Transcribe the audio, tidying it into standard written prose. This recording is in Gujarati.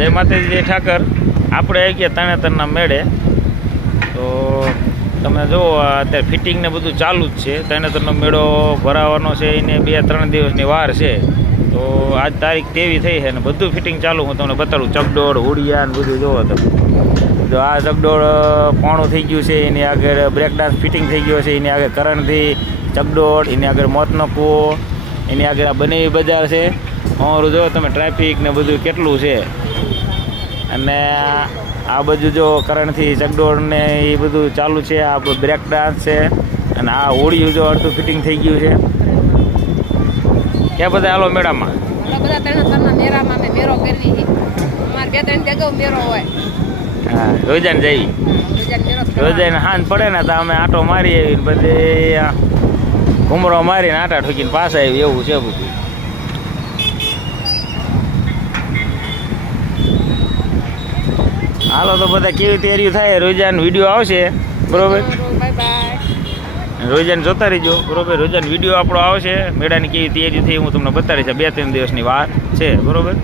જય માતાજી જય ઠાકર. આપણે આવી ગયા તરણેતરના મેળે. તો તમે જુઓ અત્યારે ફિટિંગ ને બધું ચાલુ જ છે. તરણેતરનો મેળો ભરાવાનો છે, એને 2-3 દિવસની વાર છે. તો આજ તારીખ 23 થઈ છે ને બધું ફિટિંગ ચાલુ. હું તમને બતાડું ચકડોળ હુડિયા ને બધું જોવો તમે. જો આ ચકડોળ પોણું થઈ ગયું છે, એની આગળ બ્રેક ડાન્સ ફિટિંગ થઈ ગયો છે, એની આગળ કરણથી ચકડોળ, એની આગળ મોતનો કૂવો, એની આગળ આ બનેવી બજાર છે. અમારું જો તમે ટ્રાફિક ને બધું કેટલું છે. અને આ બધું જો કરણથી ચકડોળ ને એ બધું ચાલુ છે. આ બ્રેક ડાન્સ છે અને આ હોળિયું જો અડધું ફિટિંગ થઈ ગયું છે. ક્યાં બધા હાલો મેળામાં? બધા તરણેતરના મેળામાં અમે મેળો કરવી છે. અમારે 2-3 જગ્યાઓ મેળો હોય. હા, રોજાને જઈ રોજાને હાંજ પડે ને તો અમે આંટો મારી આવી પછી ઘુમરો મારીને આંટા ઠોકીને પાછા આવી એવું છે બધું. હાલો તો બધા કેવી તૈયારીઓ થાય રોજાનો વિડીયો આવશે બરોબર. Bye bye. રોજાને જોતા રહીજો બરોબર. રોજાનો વિડીયો આપણો આવશે. મેળાની કેવી તૈયારી થઈ હું તમને બતાડીશ. 2-3 દિવસની વાર છે બરોબર.